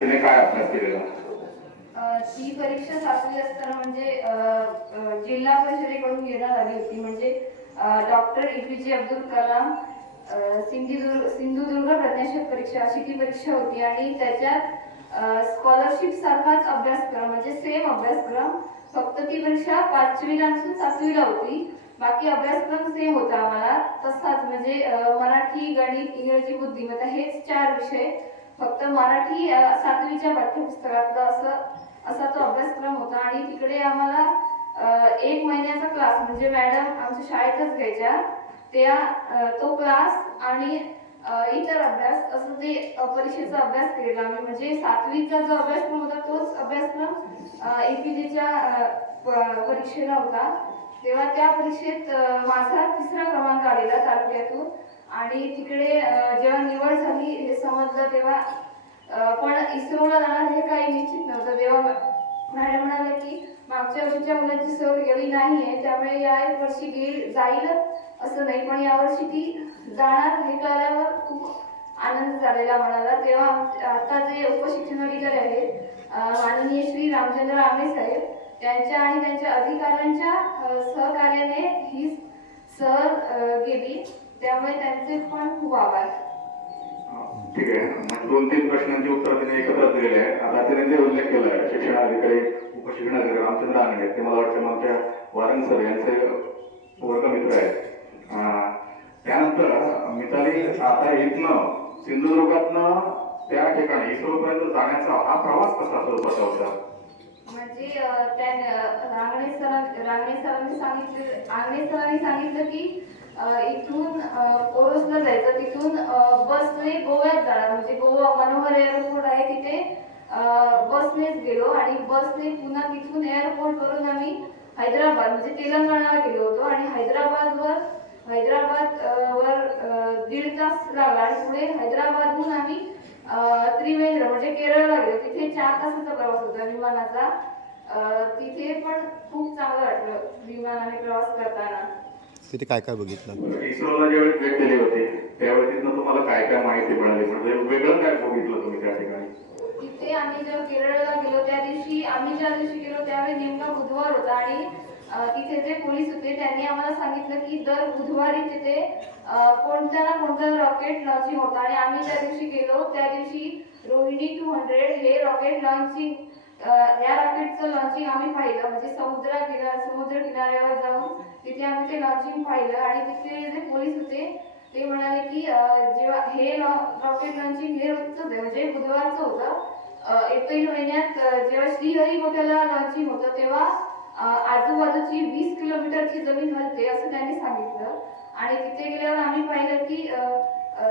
तिने काय अभ्यास केलेला? ती परीक्षा 7वी असताना म्हणजे जिल्हा परिषदेकडून घेण्यात आली होती. म्हणजे डॉक्टर ए.पी.जे. अब्दुल कलाम सिंधुदुर्ग प्रज्ञाशोध परीक्षा अशी ती परीक्षा होती. आणि त्याच्यात स्कॉलरशिप सारखाच अभ्यासक्रम म्हणजे सेम अभ्यासक्रम, फक्त ती परीक्षा 5वीला नसून 7वीला होती. बाकी अभ्यासक्रम सेम होता आम्हाला तसाच. म्हणजे मराठी, गणित, इंग्रजी, बुद्धिमत्ता हेच 4 विषय. फक्त मराठी 7वीच्या पाठ्यपुस्तकातला असा तो अभ्यासक्रम होता. आणि तिकडे आम्हाला 1 महिन्याचा क्लास म्हणजे मॅडम आमच्या शाळेतच घ्यायच्या तो क्लास आणि इतर अभ्यास असं ते परीक्षेचा अभ्यास केलेला आम्ही. म्हणजे 7वीचा जो अभ्यासक्रम होता तोच अभ्यासक्रम एपीजेच्या परीक्षेला होता. तेव्हा त्या परीक्षेत माझा 3रा क्रमांक आलेला तालुक्यातून. आणि तिकडे जेव्हा निवड झाली हे समजलं तेव्हा पण इस्रोला जाणार हे काही निश्चित नव्हतं. तेव्हा मॅडम म्हणाले की मागच्या वर्षीच्या मुलांची सहल गेली नाहीये, त्यामुळे या वर्षी जाईलच असं नाही, पण यावर्षी ती जाणार हे कळल्यावर खूप आनंद झालेला मनाला. तेव्हा आता जे उपशिक्षणाधिकारी आहेत माननीय श्री रामचंद्र आंबे साहेब, त्यांच्या आणि त्यांच्या अधिकाऱ्यांच्या सहकार्याने ही सहल गेली, त्यामुळे त्यांचे पण खूप आभार. ठीक आहे, मग 2-3 प्रश्नांची उत्तर तिने एकत्र दिलेली आहे. आता तिने जे उल्लेख केला आहे शिक्षणाधिकारी उपशिक्षणाधिकारी रामचंद्र आंगणे, ते मला वाटतं आमच्या वारंग सर यांचे वर्गमित्र आहेत. त्यानंतर मिताली, आता इथनं सिंधुदुर्गातनं त्या ठिकाणी इस्रोपर्यंत जाण्याचा हा प्रवास कसा स्वरूपाचा होता? म्हणजे रांगणे सरांनी सांगितलं की इथून ओरोसला जायचं, तिथून बसने गोव्यात जाणार. म्हणजे गोवा मनोहर एअरपोर्ट आहे तिथे बसनेच गेलो. आणि बसने पुन्हा तिथून एअरपोर्ट वरून आम्ही हैदराबाद म्हणजे तेलंगणाला गेलो होतो. आणि हैदराबाद वर 1.5 तास लागला. आणि पुढे हैदराबादहून आम्ही त्रिवेंद्र म्हणजे केरळला गेलो. तिथे 4 तासाचा प्रवास होता विमानाचा. तिथे पण खूप चांगलं वाटलं विमानाने प्रवास करताना. तिथे काय काय बघितलं? इस्रोला ज्यावेळी भेट दिली होती त्यावेळी तिथनं तुम्हाला काय काय माहिती मिळाली, म्हणजे वेगळं काय बघितलं तुम्ही त्या ठिकाणी? तिथे आम्ही जेव्हा केरळला गेलो आम्ही ज्या दिवशी गेलो त्यावेळी नेमका बुधवार होता. आणि तिथे जे पोलीस होते त्यांनी आम्हाला सांगितलं की दर बुधवारी तिथे कोणत्या ना कोणतं रॉकेट लॉन्चिंग होतं. आणि आम्ही ज्या दिवशी गेलो त्या दिवशी रोहिणी 200 हे रॉकेट लॉन्चिंग, या रॉकेटचं लॉन्चिंग आम्ही पाहिलं. म्हणजे समुद्र किनाऱ्यावर जाऊन तिथे आम्ही ते लॉन्चिंग पाहिलं. आणि तिथे जे पोलीस होते ते म्हणाले की जेव्हा हे रॉकेट लॉन्चिंग हे रोजचं आहे म्हणजे बुधवारचं होतं. एप्रिल महिन्यात जेव्हा श्रीहरिकोटाला लॉन्चिंग होतं तेव्हा आजूबाजूची 20 किलोमीटरची जमीन हलते असं त्यांनी सांगितलं. आणि तिथे गेल्यावर आम्ही पाहिलं की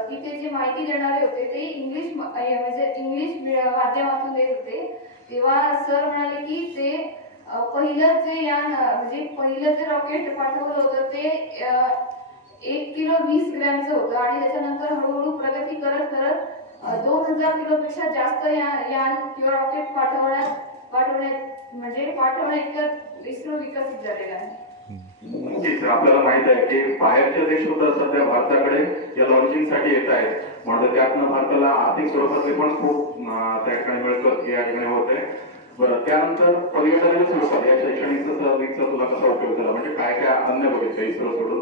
तिथे जे माहिती देणारे होते ते इंग्लिश माध्यमातून देत होते. तेव्हा सर म्हणाले की ते पहिलं जे यान म्हणजे पहिलं जे रॉकेट पाठवलं होतं ते 1 किलो 20 ग्रॅमचं होतं. आणि त्याच्यानंतर हळूहळू प्रगती करत करत 2000 किलोपेक्षा जास्त यान किंवा रॉकेट पाठवण्या इतकं इस्रो विकसित झालेला आहे. नक्कीच आपल्याला माहित आहे की बाहेरचे देश सुद्धा सध्या भारताकडे या लॉन्चिंगसाठी येत आहेत, म्हणजे त्यातनं भारताला आर्थिक स्वरूपाचे पण खूप त्या ठिकाणी मिळकत या ठिकाणी होते. बरं, त्यानंतर पर्यटनाच्या स्वरूपात या शैक्षणिक सहलीचा तुला कसा उपयोग झाला, म्हणजे काय काय अन्य बघितलं इस्रो सोडून?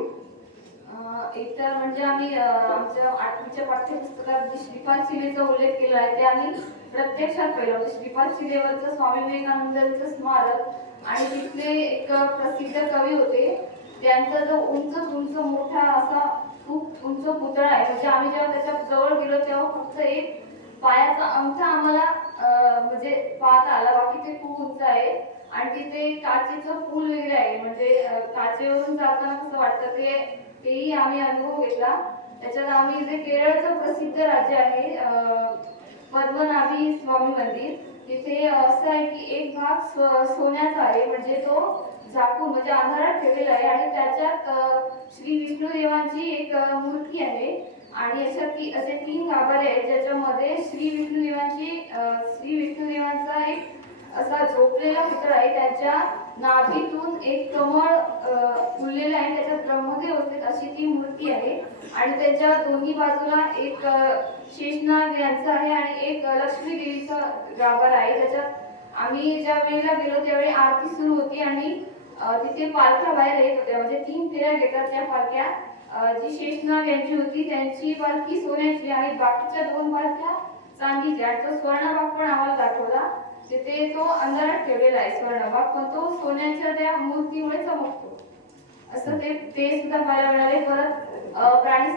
एकतर म्हणजे आम्ही आमच्या 8वीच्या पाठ्यपुस्तकात जे श्रीपाद शिलेचा उल्लेख केला आहे ते आम्ही प्रत्यक्षात पाहिलं. म्हणजे श्रीपाद शिलेवरचं स्वामी विवेकानंदांचं स्मारक आणि तिथले एक प्रसिद्ध कवी होते त्यांचा जो उंच मोठा असा खूप उंच पुतळा आहे. म्हणजे आम्ही जेव्हा त्याच्या जवळ गेलो तेव्हा फक्त एक पायाचा अंगठा आम्हाला म्हणजे पाहता आला, बाकी ते खूप उंच आहे. आणि तिथे काचेचं पूल वगैरे आहे, म्हणजे काचेवरून जाताना कसं वाटतं तेही आम्ही अनुभव घेतला. त्याच्यात आम्ही जे केरळचं प्रसिद्ध राज्य आहे पद्मनाभी स्वामी मंदिर, तिथे असं आहे की एक भाग सोन्याचा आहे, म्हणजे तो झाकून म्हणजे अंधारात ठेवलेला आहे. आणि त्याच्यात श्री विष्णुदेवांची एक मूर्ती आहे. आणि असे 3 गाभारे आहेत ज्याच्यामध्ये श्री विष्णुदेवांचा एक असा झोपलेला पुतळा आहे. नाभीतून एक कमळ फुललेलं आहे, त्याच्यात ब्रह्मदेव असते अशी ती मूर्ती आहे आणि त्याच्या दोन्ही बाजूला एक शेषनाग यांचं आहे आणि एक लक्ष्मी देवीचा गाभारा आहे. त्याच्यात आम्ही ज्या वेळेला गेलो त्यावेळी आरती सुरू होती आणि तिथे पालख्या बाहेर येत होत्या, म्हणजे 3 फेऱ्या घेतात त्या पालख्या. जी शेषनाग यांची होती त्यांची पालखी सोन्याची आणि बाकीच्या 2 पालख्या चांदीच्या. आणि तो स्वर्णभाग पण आम्हाला दाखवला, तिथे तो अंधारात ठेवलेला आहे स्वर्णभाग, पण तो सोन्याच्या त्या मूर्तीमुळे चमकतो. असं ते सुद्धा पाहायला मिळाले. परत प्राणी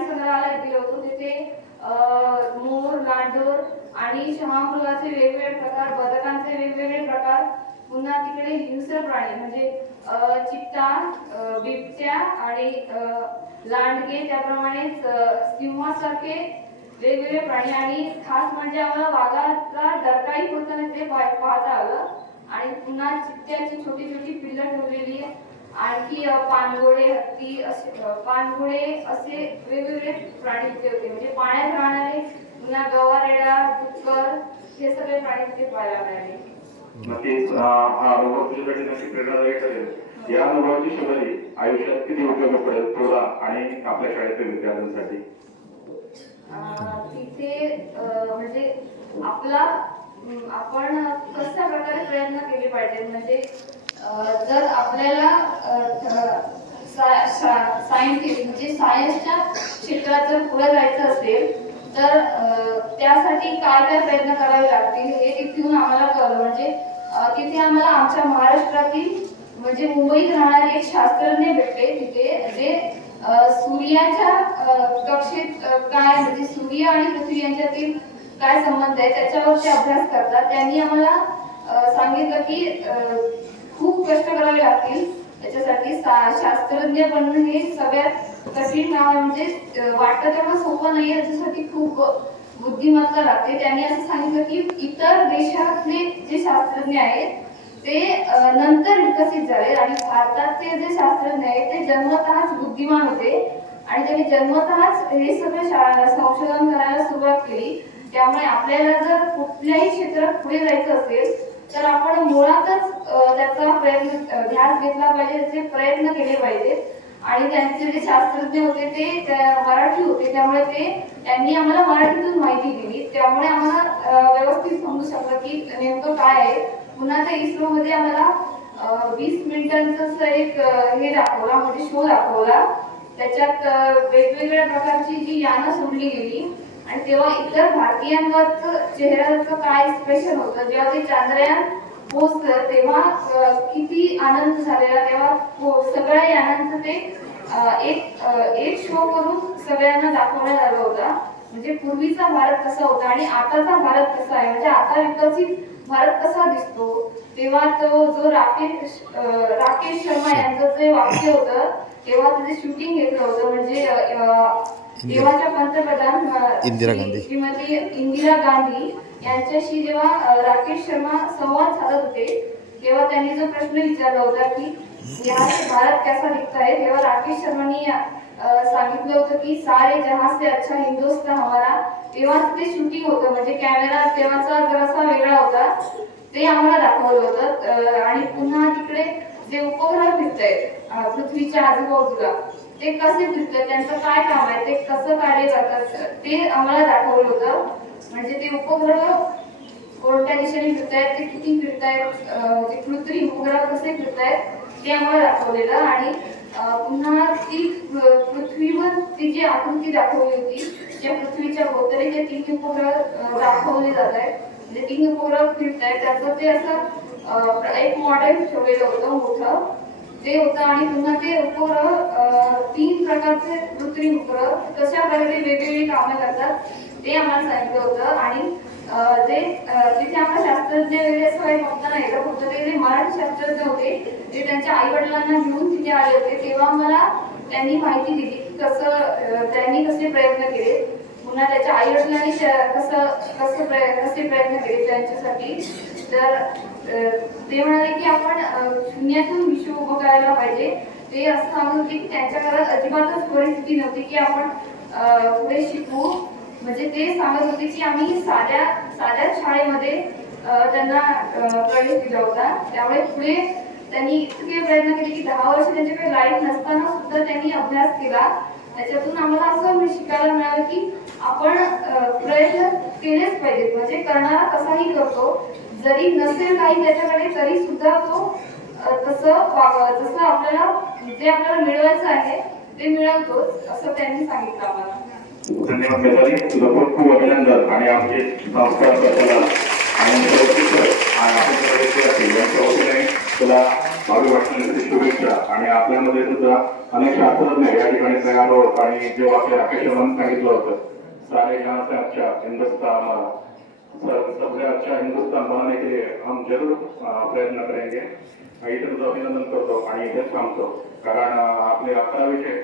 संग्रहालयात गेलो होतो, तिथे मोर, गांडोर आणि शहामृगाचे वेगवेगळे प्रकार, बदकांचे वेगवेगळे प्रकार, पुन्हा तिकडे हिंस्र प्राणी म्हणजे चित्ता, बिबट्या आणि लांडगे, त्याप्रमाणेच सिंहासारखे वेगवेगळे प्राणी आणि खास म्हणजे आम्हाला वाघाचा डरकाही होताना ते पाहता आलं. आणि पुन्हा चित्त्याची छोटी छोटी पिल्लं ठेवलेली आहे. आणखी पानघोडे, हत्ती असे वेगवेगळे प्राणी तिथे होते, म्हणजे पाण्यात राहणारे. पुन्हा गवारेडा, डुक्कर हे सगळे प्राणी तिथे पाहायला मिळाले. नक्कीच हा अनुभव तुझ्यासाठी नक्की प्रेरणादायी ठरेल. या अनुभवाची शबरी आयुष्यात किती उपयोग पडेल तुला आणि आपल्या शाळेतील विद्यार्थ्यांसाठी? तिथे म्हणजे आपण कशा प्रकारे प्रयत्न केले पाहिजे, म्हणजे जर आपल्याला सायंटिफिक म्हणजे सायन्सच्या क्षेत्रात जर पुढे जायचं असेल तर त्यासाठी काय काय प्रयत्न करावे लागतील हे तिथून आम्हाला कळलं. म्हणजे तिथे आम्हाला आमच्या महाराष्ट्रातील म्हणजे मुंबईत राहणारे एक शास्त्रज्ञ भेटले तिथे, जे सूर्याच्या कक्षेत काय म्हणजे सूर्य आणि पृथ्वी यांच्यातील काय संबंध आहे त्याच्यावरती अभ्यास करतात. त्यांनी आम्हाला सांगितलं की खूप कष्ट करावे लागतील त्याच्यासाठी. शास्त्रज्ञ बनणं हे सगळ्यात कठीण काम आहे, म्हणजे वाटतं तेवढं सोपं नाही, याच्यासाठी खूप बुद्धिमत्ता लागते. त्यांनी असं सांगितलं की इतर देशातले जे शास्त्रज्ञ आहेत ते नंतर विकसित झाले आणि भारतातले जे शास्त्रज्ञ आहेत ते जन्मतःच बुद्धिमान होते आणि त्यांनी जन्मतःच हे सगळे संशोधन करायला सुरुवात केली. त्यामुळे आपल्याला जर कुठल्याही क्षेत्रात पुढे जायचं असेल तर आपण मुळातच त्याचा ध्यास घेतला पाहिजे, त्याचे प्रयत्न केले पाहिजेत. आणि त्यांचे जे शास्त्रज्ञ होते ते मराठी होते, त्यामुळे त्यांनी आम्हाला मराठीतून माहिती दिली, त्यामुळे आम्हाला व्यवस्थित समजू शकलं की नेमकं काय आहे. पुन्हा त्या इस्रो मध्ये आम्हाला 20 मिनिटांचं एक हे दाखवला, म्हणजे शो दाखवला. त्याच्यात वेगवेगळ्या प्रकारची जी यानं सोडली गेली आणि तेव्हा इतर भारतीयांवरचं चेहऱ्याचं काय एक्सप्रेशन होतं जेव्हा ते चांद्रयान पोहोचलं तेव्हा किती आनंद झालेला. तेव्हा सगळ्या यानांचं ते एक शो करून सगळ्यांना दाखवण्यात आलं होता. म्हणजे पूर्वीचा भारत कसा होता आणि आताचा भारत कसा आहे, म्हणजे आता विकसित भारत कसा दिसतो. तेव्हा तो जो राकेश शर्मा यांचं जे वाक्य होतं तेव्हा त्याचे शूटिंग घेतलं होतं, म्हणजे तेव्हाच्या पंतप्रधान श्रीमती इंदिरा गांधी यांच्याशी जेव्हा राकेश शर्मा संवाद साधत होते तेव्हा त्यांनी जो प्रश्न विचारला होता की यहाँ से भारत कैसा दिखता है, तेव्हा राकेश शर्मांनी सांगितलं होतं की सारे जहां से अच्छा हिंदुस्तान हमारा. तेव्हा ते शूटिंग होतं, म्हणजे कॅमेरा तेव्हाचा जरासा वेगळा होता, ते आम्हाला दाखवलं होतं. आणि पुन्हा तिकडे जे उपग्रह फिरतायत पृथ्वीच्या आजूबाजूला ते कसे फिरतात, त्यांचं काय काम आहे, ते कसं कार्य करतात ते आम्हाला दाखवलं होतं. म्हणजे ते उपग्रह कोणत्या दिशेने फिरतायत, ते किती फिरतायत, ते कृत्रिम उपग्रह कसे फिरतायत ते आम्हाला दाखवलेलं. आणि पुन्हा ती पृथ्वीवर ती जी आकृती दाखवली होती, ज्या पृथ्वीच्या भोवताली जे 3 उपग्रह दाखवले जात आहेत, म्हणजे 3 उपग्रह फिरतायत, त्याचं ते असं एक मॉडेल ठेवलेलं होतं मोठं ते होतं. आणि पुन्हा ते उपग्रह 3 प्रकारचे कृत्रिम उपग्रह कशा प्रकारे वेगवेगळी कामं करतात ते आम्हाला सांगितलं होतं. आणि जे तिथे आम्हाला शास्त्रज्ञ वगैरे असं काही बघता नाही येतं, फक्त ते मराठी शास्त्रज्ञ होते जे त्यांच्या आई वडिलांना घेऊन तिथे आले होते, तेव्हा मला त्यांनी माहिती दिली की त्यांनी कसे प्रयत्न केले, पुन्हा त्याच्या आई वडिलांनी कसे प्रयत्न केले त्यांच्यासाठी. तर ते म्हणाले की आपण शून्यातून विश्व उभं करायला पाहिजे. ते असं सांगत होते की त्यांच्या घरात अजिबातच परिस्थिती नव्हती की आपण पुढे शिकू. म्हणजे ते सांगत होते की आम्ही साध्या शाळेमध्ये त्यांना प्रवेश दिला होता. त्यामुळे पुढे त्यांनी इतके प्रयत्न केले की 10 वर्ष त्यांच्याकडे लाईट नसताना सुद्धा त्यांनी अभ्यास केला. त्याच्यातून आम्हाला असं शिकायला मिळालं की आपण प्रयत्न केलेच पाहिजेत. म्हणजे करणारा कसाही करतो, जरी नसेल काही त्याच्याकडे तरी सुद्धा तो जसं आपल्याला जे आपल्याला मिळवायचं आहे ते मिळवतोच, असं त्यांनी सांगितलं आम्हाला. धन्यवाद मिताली, तुझं खूप खूप अभिनंदन. आणि आमचे संस्कार करताना आणि यांच्या वतीने तुला भावी वाटण्यासाठी शुभेच्छा. आणि आपल्यामध्ये सुद्धा अनेक शास्त्रज्ञ या ठिकाणी तयार होत आणि जे आपल्या राकेशमन सांगितलं होतं, सारे जहां से अच्छा हिंदुस्तान हमारा, सबसे अच्छा हिंदुस्तान बनाने के लिए हम जरूर प्रयत्न करेंगे. इथे तुझं अभिनंदन करतो आणि इथेच थांबतो, कारण आपले 11 विषय